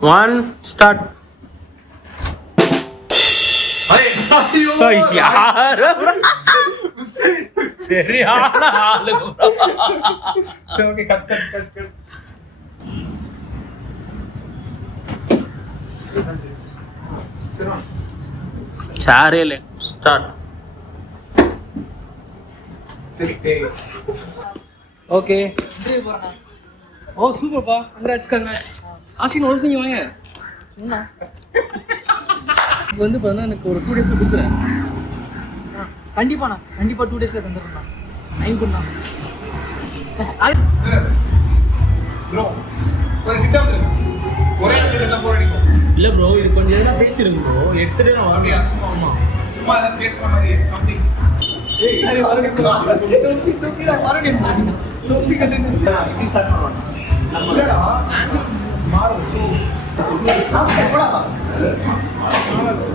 1 start. யாரு சரியான ஆளு. Okay cut cut cut cut. சாரேல ஸ்டார்ட். சரி ஓகே இன்டர்வியூ போறேன். ஓ சூப்பர்ப்பா, கங்க்ராட்ஸ் கங்க்ராட்ஸ். ஆஸ்வின் ஒரு சிங்க வாங்க. என்ன இது வந்து பார்த்தா எனக்கு ஒரு 2 days கொடுக்குறேன். கண்டிப்பாண்ணா, கண்டிப்பாக 2 daysல தந்துடுறேண்ணா. டைம் பண்ணா ப்ரோ கொஞ்சம் கிட்ட வந்துருங்க. ஒரே நிமிஷம் தான் போர் அடிக்கும். இல்ல ப்ரோ, இது கொஞ்சம் நேரம் பேசிருங்க ப்ரோ. எடுத்துட்டு நான் அப்படியே சும்மா ஆமா சும்மா ஏதாவது பேசுற மாதிரி சம்திங்.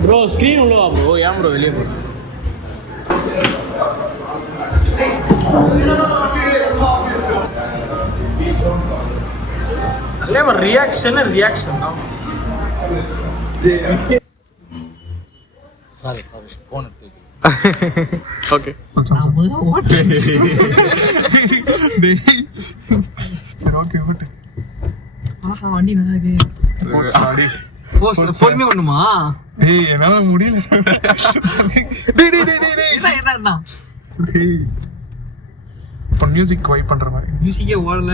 ப்ரோ ஸ்க்ரீன் உள்ள வா ப்ரோ. ஏன் ப்ரோ வெளியே போ? இல்ல ரியாக்ஷன் தான். சாரி போன் எடுத்து ஓகே நான் முதல்ல ஓட்டேன். சரி ஓகே ஓகே. ஆஹா வண்டி நல்லா இருக்கு. சாரி பொறுமையா பண்ணுமா? டேய் என்னால முடியல. டேய் டேய் டேய் டேய் என்ன டேய் இப்போ மியூசிக் வைப் பண்ற மாதிரி. மியூசிக்கே ஓடல.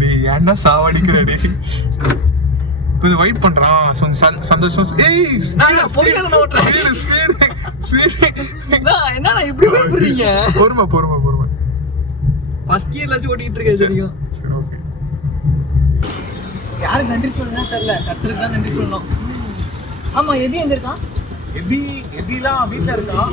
டேய் ஏன்டா சாவடிக்குற டேய். இது வைப் பண்றான் சந்தோஷம். ஏய் நான் பொறுமையா தான் ஓட்றேன். ஸ்பீட் என்னடா இப்படி பயப்படுறீங்க? பொறுமை ஃபர்ஸ்ட் கியர்ல வச்சு ஓட்டிட்டு இருக்கேன். சரிங்க சரி ஓகே. யாருக்கு நன்றி சொல்லணும்னா தெரியல. கர்த்தருக்கு தான் நன்றி சொல்லணும். ஆமா எபி எங்க இருக்கான்? எபிலாம் வீட்ல இருக்கான்.